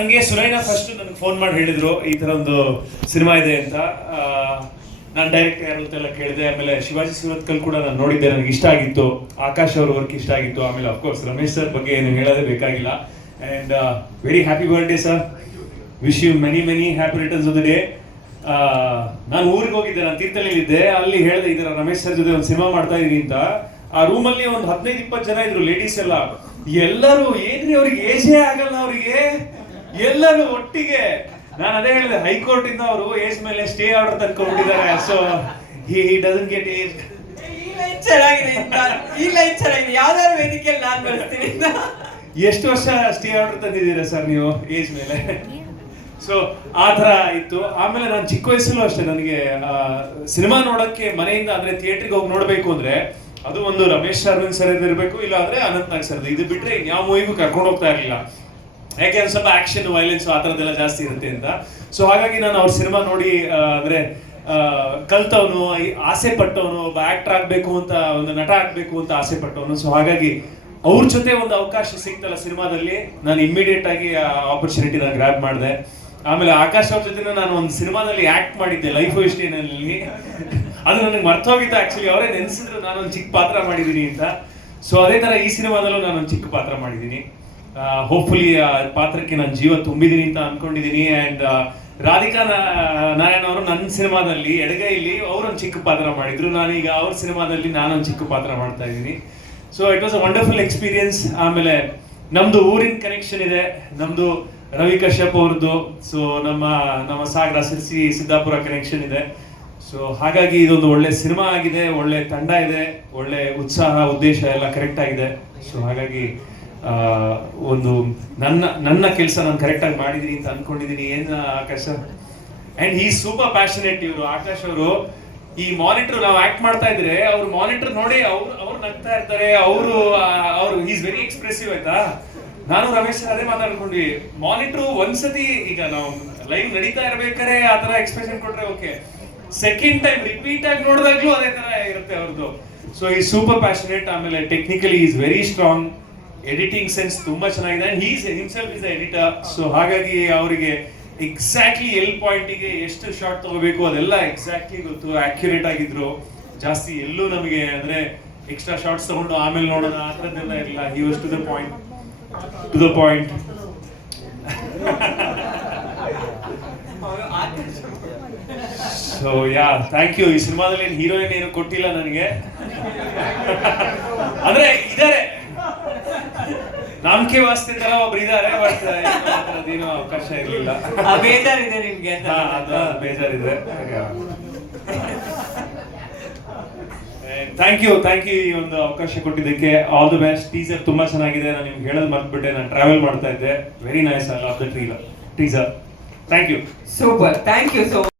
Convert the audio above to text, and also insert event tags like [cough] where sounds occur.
ನನಗೆ ಸುರೈನ ಫಸ್ಟ್ ನನಗೆ ಫೋನ್ ಮಾಡಿ ಹೇಳಿದ್ರು, ಈ ಥರ ಒಂದು ಸಿನಿಮಾ ಇದೆ ಅಂತ. ನಾನು ಡೈರೆಕ್ಟ್ ಯಾರು ಅಂತೆಲ್ಲ ಕೇಳಿದೆ, ಆಮೇಲೆ ಶಿವಾಜಿ ಶಿವತ್ಕಲ್ ಕೂಡ ನಾನು ನೋಡಿದ್ದೆ, ನನಗೆ ಇಷ್ಟ ಆಗಿತ್ತು. ಆಕಾಶ್ ಅವ್ರ ವರ್ಕ್ ಇಷ್ಟ ಆಗಿತ್ತು. ಆಮೇಲೆ ಅಫ್ಕೋರ್ಸ್ ರಮೇಶ್ ಸರ್ ಬಗ್ಗೆ ಏನು ಹೇಳೋದೇ ಬೇಕಾಗಿಲ್ಲ. And very happy birthday sir wish you many many happy returns of the day ನಾನು ಊರಿಗೆ ಹೋಗಿದ್ದೆ, ನಾನು ತೀರ್ಥಹಳ್ಳಿಲಿದ್ದೆ ಅಲ್ಲಿ ಹೇಳಿದೆ, ಈ ಥರ ರಮೇಶ್ ಸರ್ ಜೊತೆ ಒಂದು ಸಿನಿಮಾ ಮಾಡ್ತಾ ಇದ್ದೀನಿ ಅಂತ. ಆ ರೂಮಲ್ಲಿ ಒಂದು ಹದಿನೈದು ಇಪ್ಪತ್ತು ಜನ ಇದ್ರು ಲೇಡೀಸ್ ಎಲ್ಲ. ಎಲ್ಲರೂ, ಏನ್ರಿ ಅವ್ರಿಗೆ ಏಜೇ ಆಗಲ್ಲ ಅವರಿಗೆ? ಎಲ್ಲರೂ ಒಟ್ಟಿಗೆ ನಾನು ಅದೇ ಹೇಳಿದೆ ಹೈಕೋರ್ಟ್ ಇಂದ ಅವರು ಏಜ್ ಮೇಲೆ stay order ತಂದ್ಕೊಂಡಿದ್ದಾರೆ so he doesn't get age ಚೆನ್ನಾಗಿದೆ. ಈ ಲೈನ್ ಚೆನ್ನಾಗಿದೆ ಯಾವ್ದಾದ್ರು ವೇದಿಕೆಯಲ್ಲಿ ನಾನು ಎಷ್ಟು ವರ್ಷ ಸ್ಟೇ ಆರ್ಡರ್ ತಂದಿದ್ದೀರಾ ಸರ್ ನೀವು ಏಜ್ ಮೇಲೆ? ಸೊ ಆ ಥರ ಇತ್ತು. ಆಮೇಲೆ ನಾನು ಚಿಕ್ಕ ವಯಸ್ಸಲ್ಲೂ ಅಷ್ಟೇ ನನಗೆ ಸಿನಿಮಾ ನೋಡೋಕ್ಕೆ ಮನೆಯಿಂದ ಅಂದ್ರೆ ಥಿಯೇಟ್ರಿಗೆ ಹೋಗಿ ನೋಡಬೇಕು ಅಂದ್ರೆ ಅದು ಒಂದು ರಮೇಶ್ ಅರವಿಂದ್ ಸರ್ ಇರಬೇಕು ಇಲ್ಲ ಅಂದ್ರೆ ಅನಂತ್ ನಾಗ್ ಸರ್ ಇದು ಬಿಟ್ರೆ ಯಾವ ಮೂವಿಗೂ ಕರ್ಕೊಂಡು ಹೋಗ್ತಾ ಇರಲಿಲ್ಲ. ಯಾಕೆಂದ್ರೆ ಸ್ವಲ್ಪ ಆಕ್ಷನ್ ವೈಲೆನ್ಸ್ ಆ ಥರದ್ದೆಲ್ಲ ಜಾಸ್ತಿ ಇರುತ್ತೆ ಅಂತ. ಸೊ ಹಾಗಾಗಿ ನಾನು ಅವ್ರ ಸಿನಿಮಾ ನೋಡಿ ಅಂದ್ರೆ ಕಲ್ತವನು ಆಸೆ ಪಟ್ಟವನು, ಒಬ್ಬ ಆಕ್ಟರ್ ಆಗ್ಬೇಕು ಅಂತ, ಒಂದು ನಟ ಆಗ್ಬೇಕು ಅಂತ ಆಸೆ ಪಟ್ಟವನು. ಸೊ ಹಾಗಾಗಿ ಅವ್ರ ಜೊತೆ ಒಂದು ಅವಕಾಶ ಸಿಗ್ತಲ್ಲ ಸಿನಿಮಾದಲ್ಲಿ ನಾನು ಇಮಿಡಿಯೇಟ್ ಆಗಿ ಆಪರ್ಚುನಿಟಿ ನಾನು ಗ್ರ್ಯಾಬ್ ಮಾಡಿದೆ. ಆಮೇಲೆ ಆಕಾಶ್ ಅವ್ರ ಜೊತೆ ನಾನು ಒಂದು ಸಿನಿಮಾದಲ್ಲಿ ಆಕ್ಟ್ ಮಾಡಿದ್ದೆ ಲೈಫ್ ಹಿಸ್ಟ್ರಿನಲ್ಲಿ ಅದು ನನಗೆ ಮರ್ತೋಗಿತ್ತು ಆಕ್ಚುಲಿ ಅವರೇ ನೆನೆಸಿದ್ರು, ನಾನೊಂದು ಚಿಕ್ಕ ಪಾತ್ರ ಮಾಡಿದ್ದೀನಿ ಅಂತ. ಸೊ ಅದೇ ತರ ಈ ಸಿನಿಮಾದಲ್ಲೂ ನಾನೊಂದು ಚಿಕ್ಕ ಪಾತ್ರ ಮಾಡಿದ್ದೀನಿ. ಹೋಪ್ಫುಲಿ ಪಾತ್ರಕ್ಕೆ ನಾನು ಜೀವ ತುಂಬಿದ್ದೀನಿ ಅಂತ ಅನ್ಕೊಂಡಿದ್ದೀನಿ. ಅಂಡ್ ರಾಧಿಕಾ ನಾರಾಯಣ ಅವರು ನನ್ನ ಸಿನಿಮಾದಲ್ಲಿ ಎಡಗೈಲಿ ಅವರೊಂದು ಚಿಕ್ಕ ಪಾತ್ರ ಮಾಡಿದ್ರು. ನಾನೀಗ ಅವ್ರ ಸಿನಿಮಾದಲ್ಲಿ ನಾನೊಂದು ಚಿಕ್ಕ ಪಾತ್ರ ಮಾಡ್ತಾ ಇದ್ದೀನಿ. So it was a wonderful experience ಆಮೇಲೆ ನಮ್ಮದು ಊರಿನ ಕನೆಕ್ಷನ್ ಇದೆ. ನಮ್ಮದು ರವಿ ಕಶ್ಯಪ್ ಅವ್ರದ್ದು. ಸೊ ನಮ್ಮ ನಮ್ಮ ಸಾಗರ ಸಿರ್ಸಿ ಸಿದ್ದಾಪುರ ಕನೆಕ್ಷನ್ ಇದೆ. ಸೊ ಹಾಗಾಗಿ ಇದೊಂದು ಒಳ್ಳೆ ಸಿನಿಮಾ ಆಗಿದೆ. ಒಳ್ಳೆ ತಂಡ ಇದೆ. ಒಳ್ಳೆ ಉತ್ಸಾಹ, ಉದ್ದೇಶ ಎಲ್ಲ ಕರೆಕ್ಟ್ ಆಗಿದೆ. ಸೊ ಹಾಗಾಗಿ ಒಂದು ನನ್ನ ನನ್ನ ಕೆಲಸ ನಾನು ಕರೆಕ್ಟಾಗಿ ಮಾಡಿದೀನಿ ಅಂತ ಅನ್ಕೊಂಡಿದೀನಿ ಏನ್ ಆಕಾಶ? ಅಂಡ್ ಈ ಸೂಪರ್ ಪ್ಯಾಷನೇಟ್ ಇವರು. ಆಕಾಶ್ ಅವರು, ಈ ಮಾನಿಟರ್ ನಾವು ಆಕ್ಟ್ ಮಾಡ್ತಾ ಇದ್ರೆ ಅವ್ರು ಮಾನಿಟರ್ ನೋಡಿ ಅವ್ರು ಅವ್ರು ನಗ್ತಾ ಇರ್ತಾರೆ. ಅವರು ಅವರು ಈಸ್ ವೆರಿ ಎಕ್ಸ್ಪ್ರೆಸಿವ್ ಆಯ್ತಾ? ನಾನು ರಮೇಶ್ ಅದೇ ಮಾತಾಡ್ಕೊಂಡ್ವಿ. ಮಾನಿಟರ್ ಒಂದ್ಸತಿ ಈಗ ನಾವು ಲೈವ್ ನಡೀತಾ ಇರ್ಬೇಕಾದ್ರೆ ಆ ತರ ಎಕ್ಸ್ಪ್ರೆಷನ್ ಕೊಟ್ರೆ ಓಕೆ ಸೆಕೆಂಡ್ ಟೈಮ್ ರಿಪೀಟ್ ಆಗಿ ನೋಡಿದಾಗ್ಲೂ ಅದೇ ತರ ಇರುತ್ತೆ ಅವ್ರದ್ದು ಸೊ ಈ ಸೂಪರ್ ಪ್ಯಾಷನೇಟ್ ಆಮೇಲೆ technically is very strong editing sense ತುಂಬಾ ಚೆನ್ನಾಗಿದೆ. And he's himself is editor so ಹಾಗಾಗಿ ಅವರಿಗೆ ಎಕ್ಸಾಕ್ಟ್ಲಿ ಎಲ್ ಪಾಯಿಂಟಿಗೆ ಎಷ್ಟು ಶಾರ್ಟ್ ತಗೋಬೇಕು ಅದೆಲ್ಲ ಎಕ್ಸಾಕ್ಟ್ಲಿ ಗೊತ್ತು. ಆಕ್ಯುರೇಟ್ ಆಗಿದ್ರು. ಜಾಸ್ತಿ ಎಲ್ಲೂ ನಮಗೆ ಅಂದ್ರೆ ಎಕ್ಸ್ಟ್ರಾ ಶಾರ್ಟ್ಸ್ ತಗೊಂಡು ಆಮೇಲೆ ನೋಡೋಣ ಆ ಥರದ್ದೆಲ್ಲ ಇಲ್ಲ. He was to the point to the point so yeah thank you ಈ ಸಿನಿಮಾದಲ್ಲಿ ಹೀರೋಯಿನ್ ಏನು ಕೊಟ್ಟಿಲ್ಲ ನನಗೆ [laughs] ಅಂದ್ರೆ ಇದಾರೆ ನಾಮಕೆ ವಾಸ್ತಿ ತರ ಒಬ್ರು ಇದಾರೆ ಬಟ್ ಅದೇನು ಅವಕಾಶ ಇರಲಿಲ್ಲ. ಆ ಬೇಜಾರಿದೆ ನಿಮ್ಗೆ ಅಂತ ಬೇಜಾರಿದೆ. ಥ್ಯಾಂಕ್ ಯು ಥ್ಯಾಂಕ್ ಯು ಈ ಒಂದು ಅವಕಾಶ ಕೊಟ್ಟಿದ್ದಕ್ಕೆ. ಆಲ್ ದಿ ಬೆಸ್ಟ್ ಟೀಸರ್ ತುಂಬಾ ಚೆನ್ನಾಗಿದೆ. ನಾನು ನಿಮ್ಗೆ ಹೇಳೋದು ಮರ್ತ್ಬಿಟ್ಟೆ. ನಾನು ಟ್ರಾವೆಲ್ ಮಾಡ್ತಾ ಇದ್ದೆ. Very nice I love the trailer teaser thank you super thank you so